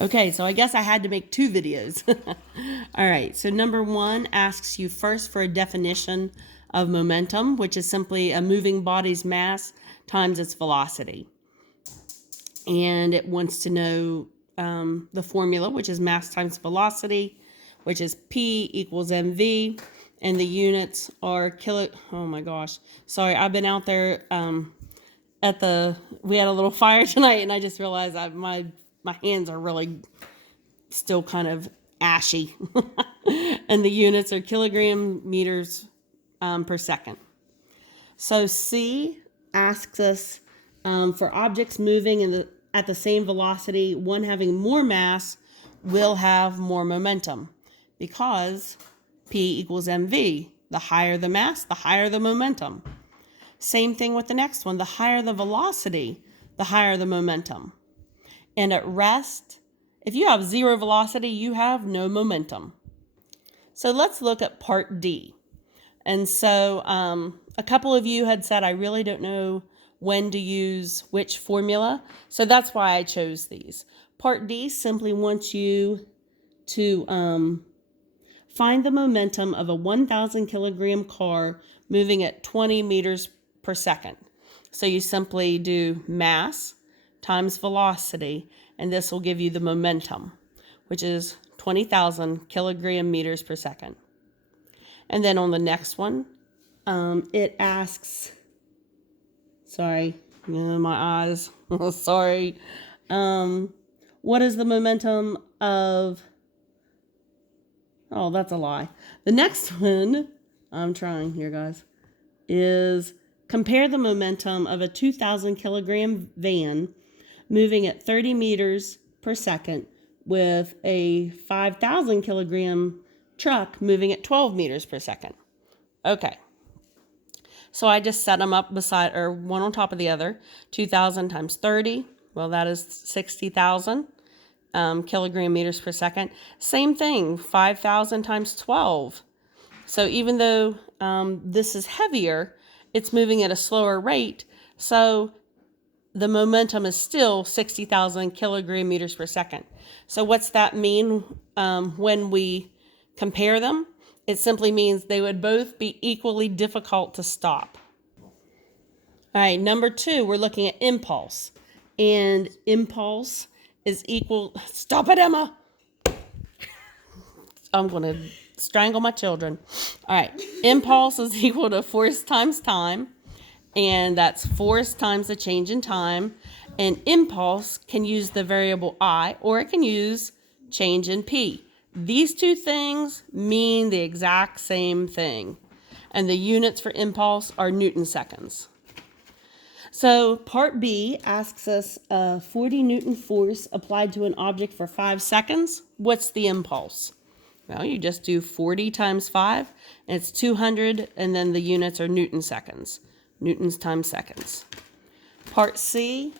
Okay, so I guess I had to make two videos. All right, so number one asks you first for a definition of momentum, which is simply a moving body's mass times its velocity. And it wants to know the formula, which is mass times velocity, which is P equals mv. And the units are kilo. Oh my gosh. Sorry, I've been out there we had a little fire tonight, and I just realized my hands are really still kind of ashy. And the units are kilogram meters per second. So C asks us for objects moving at the same velocity, one having more mass will have more momentum because P equals mv. The higher the mass, the higher the momentum. Same thing with the next one. The higher the velocity, the higher the momentum. And at rest, if you have zero velocity, you have no momentum. So let's look at part D. And so a couple of you had said, I really don't know when to use which formula. So that's why I chose these. Part D simply wants you to find the momentum of a 1,000 kilogram car moving at 20 meters per second. So you simply do mass times velocity, and this will give you the momentum, which is 20,000 kilogram meters per second. And then on the next one, it asks, sorry, my eyes, sorry. What is the momentum of, oh, that's a lie. The next one, I'm trying here, guys, is compare the momentum of a 2,000 kilogram van moving at 30 meters per second with a 5,000 kilogram truck moving at 12 meters per second. Okay. So I just set them up beside, or one on top of the other. 2,000 times 30, well, that is 60,000 kilogram meters per second. Same thing, 5,000 times 12. So even though this is heavier, it's moving at a slower rate. So the momentum is still 60,000 kilogram meters per second. So what's that mean when we compare them? It simply means they would both be equally difficult to stop. All right, number two, we're looking at impulse. And impulse is equal, stop it, Emma. I'm going to strangle my children. All right, impulse is equal to force times time. And that's force times the change in time. And impulse can use the variable I, or it can use change in P. These two things mean the exact same thing. And the units for impulse are Newton seconds. So part B asks us 40 Newton force applied to an object for 5 seconds. What's the impulse? Well, you just do 40 times 5, and it's 200, and then the units are Newton seconds. Newtons times seconds. Part C,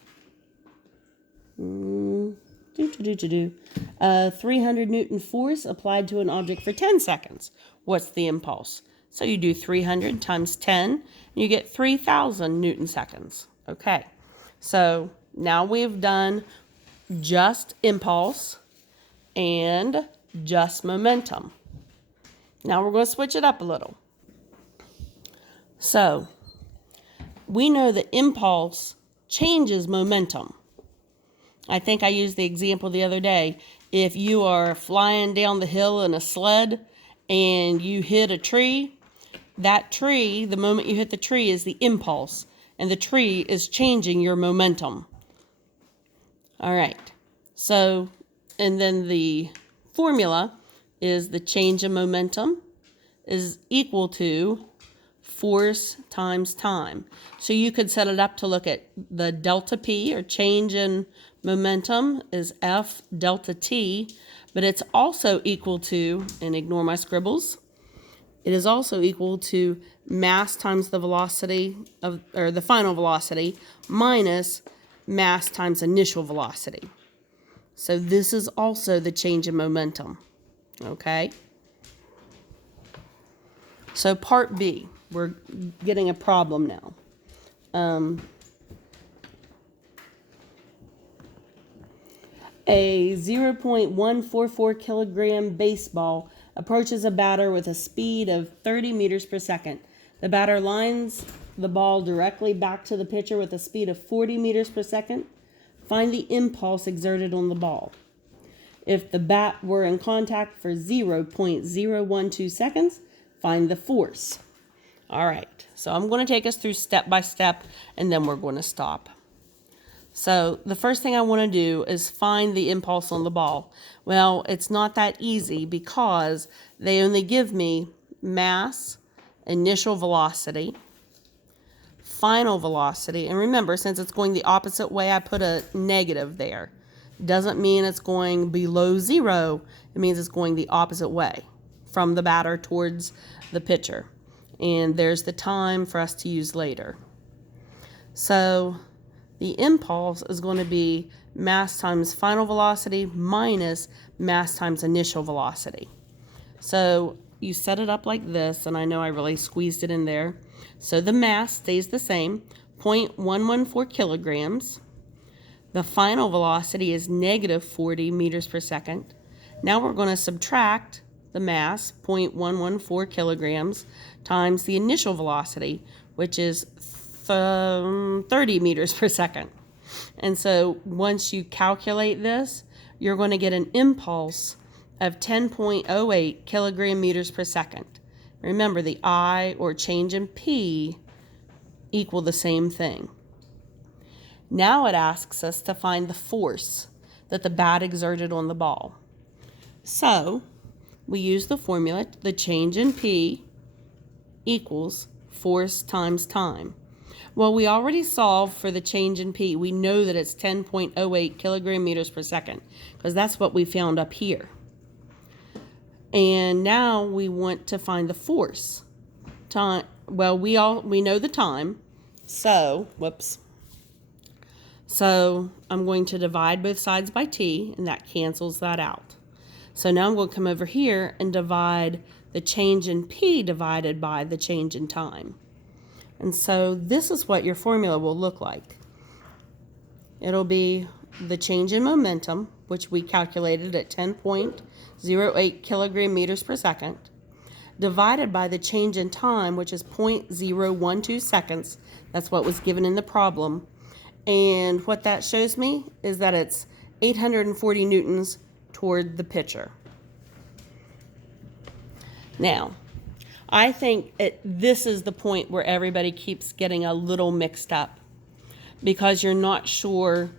300 Newton force applied to an object for 10 seconds. What's the impulse? So you do 300 times 10, and you get 3,000 Newton seconds. Okay, so now we've done just impulse and just momentum. Now we're going to switch it up a little. So we know that impulse changes momentum. I think I used the example the other day. If you are flying down the hill in a sled and you hit a tree, that tree, the moment you hit the tree is the impulse, and the tree is changing your momentum. All right. So, and then the formula is the change in momentum is equal to force times time. So you could set it up to look at the delta P, or change in momentum, is F delta T, but it's also equal to, and ignore my scribbles, it is also equal to mass times the velocity of, or the final velocity, minus mass times initial velocity. So this is also the change in momentum. Okay? So part B, we're getting a problem now. A 0.144 kilogram baseball approaches a batter with a speed of 30 meters per second. The batter lines the ball directly back to the pitcher with a speed of 40 meters per second. Find the impulse exerted on the ball. If the bat were in contact for 0.012 seconds, find the force. All right, so I'm going to take us through step by step, and then we're going to stop. So the first thing I want to do is find the impulse on the ball. Well, it's not that easy because they only give me mass, initial velocity, final velocity, and remember, since it's going the opposite way, I put a negative there. Doesn't mean it's going below zero. It means it's going the opposite way from the batter towards the pitcher. And there's the time for us to use later. So the impulse is going to be mass times final velocity minus mass times initial velocity. So you set it up like this, and I know I really squeezed it in there. So the mass stays the same, 0.114 kilograms. The final velocity is negative 40 meters per second. Now we're going to subtract the mass, 0.114 kilograms, times the initial velocity, which is 30 meters per second. And so once you calculate this, you're going to get an impulse of 10.08 kilogram meters per second. Remember, the I, or change in P, equal the same thing. Now it asks us to find the force that the bat exerted on the ball. So we use the formula, the change in P equals force times time. Well, we already solved for the change in P. We know that it's 10.08 kilogram meters per second because that's what we found up here. And now we want to find the force. Well, we know the time. So I'm going to divide both sides by t, and that cancels that out. So now I'm going to come over here and divide the change in P divided by the change in time. And so this is what your formula will look like. It'll be the change in momentum, which we calculated at 10.08 kilogram meters per second, divided by the change in time, which is 0.012 seconds. That's what was given in the problem. And what that shows me is that it's 840 newtons toward the pitcher. Now, I think this is the point where everybody keeps getting a little mixed up because you're not sure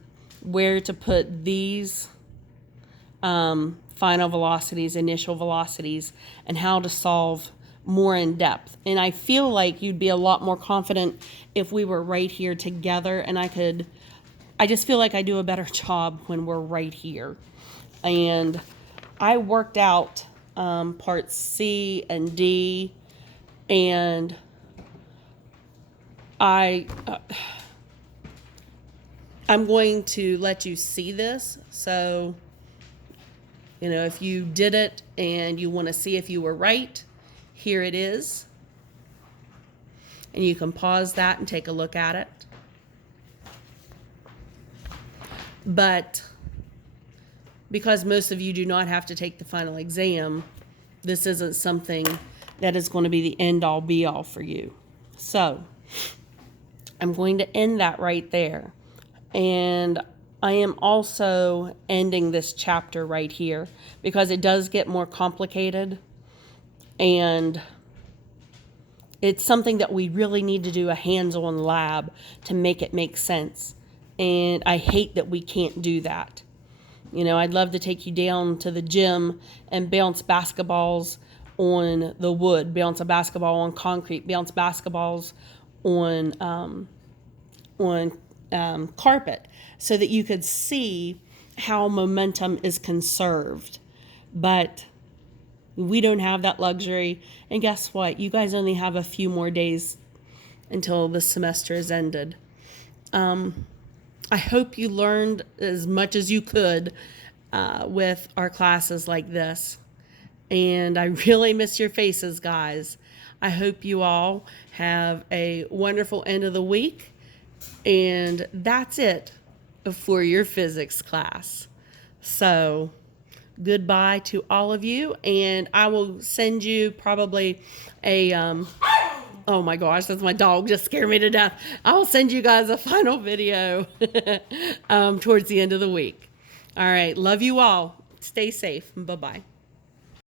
where to put these final velocities, initial velocities, and how to solve more in depth. And I feel like you'd be a lot more confident if we were right here together, and I just feel like I do a better job when we're right here. And I worked out parts C and D, and I'm going to let you see this. So, if you did it and you want to see if you were right, here it is. And you can pause that and take a look at it. But because most of you do not have to take the final exam, this isn't something that is going to be the end-all be-all for you. So I'm going to end that right there. And I am also ending this chapter right here because it does get more complicated, and it's something that we really need to do a hands-on lab to make it make sense. And I hate that we can't do that. I'd love to take you down to the gym and bounce basketballs on the wood, bounce a basketball on concrete, bounce basketballs on carpet, so that you could see how momentum is conserved. But we don't have that luxury. And guess what? You guys only have a few more days until the semester is ended. I hope you learned as much as you could with our classes like this. And I really miss your faces, guys. I hope you all have a wonderful end of the week. And that's it for your physics class. So goodbye to all of you, and I will send you probably a oh my gosh, that's my dog, just scared me to death. I will send you guys a final video towards the end of the week. All right, love you all. Stay safe. Bye bye.